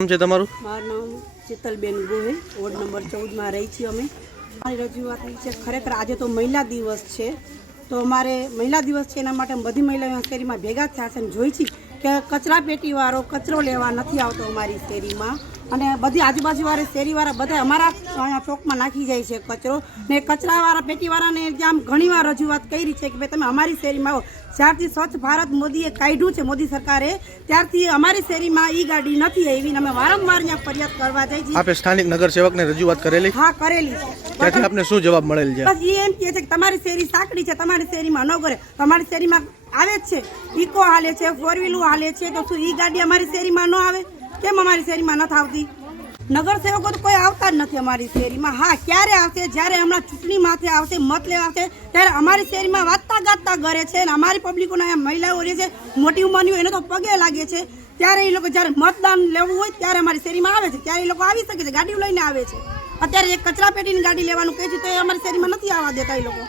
નામ છે તમારું? મારું નામ શીતલબેન ગોહિલ, વોર્ડ નંબર ચૌદમાં રહી છીએ અમે. મારી રજૂઆત એ છે, ખરેખર આજે તો મહિલા દિવસ છે. તો અમારે મહિલા દિવસ છે, એના માટે બધી મહિલાઓ શેરીમાં ભેગા થયા છે. અને જોઈ છીએ કે કચરા પેટીવાળો કચરો લેવા નથી આવતો અમારી શેરીમાં. અને બધી આજુબાજુવાળા શેરીવાળા બધા અમારા અહીંયા ચોકમાં નાખી જાય છે કચરો. ને કચરાવાળા પેટીવાળાને જે આમ ઘણીવાર રજૂઆત કરી છે કે ભાઈ તમે અમારી શેરીમાં આવો. જ્યારથી સ્વચ્છ ભારત મોદીએ કાઢ્યું છે મોદી સરકારે ત્યારથી અમારી શેરીમાં ઈ ગાડી નથી આવી અમે વારંવાર ત્યાં ફરિયાદ કરવા જાય છીએ. આપે સ્થાનિક નગરસેવકને રજૂઆત કરેલી? હા કરેલી છે. ત્યાંથી આપને શું જવાબ મળેલ છે? બસ એ એમ કહે છે કે તમારી શેરી સાંકડી છે તમારી શેરીમાં ન કરે તમારી શેરીમાં આવે જ છે. ઇકો હાલે છે ફોર વ્હીલું હાલે છે તો શું ઈ ગાડી અમારી શેરીમાં ન આવે? કેમ અમારી શેરીમાં નથી આવતી? નગરસેવકો તો કોઈ આવતા જ નથી અમારી શેરીમાં. હા, ક્યારે આવશે? જ્યારે હમણાં ચૂંટણી માથે આવશે, મત લેવા આવશે, ત્યારે અમારી શેરીમાં વાતતા ગાતતા ઘરે છે અને અમારી પબ્લિકોના મહિલાઓ રહે છે. મોટી ઉંમરની હોય એને તો પગે લાગે છે. ત્યારે એ લોકો જ્યારે મતદાન લેવું હોય ત્યારે અમારી શેરીમાં આવે છે. ત્યારે એ લોકો આવી શકે છે, ગાડીઓ લઈને આવે છે. અત્યારે એક કચરા પેટીની ગાડી લેવાનું કહે છે, તો એ અમારી શેરીમાં નથી આવવા દેતા એ લોકો.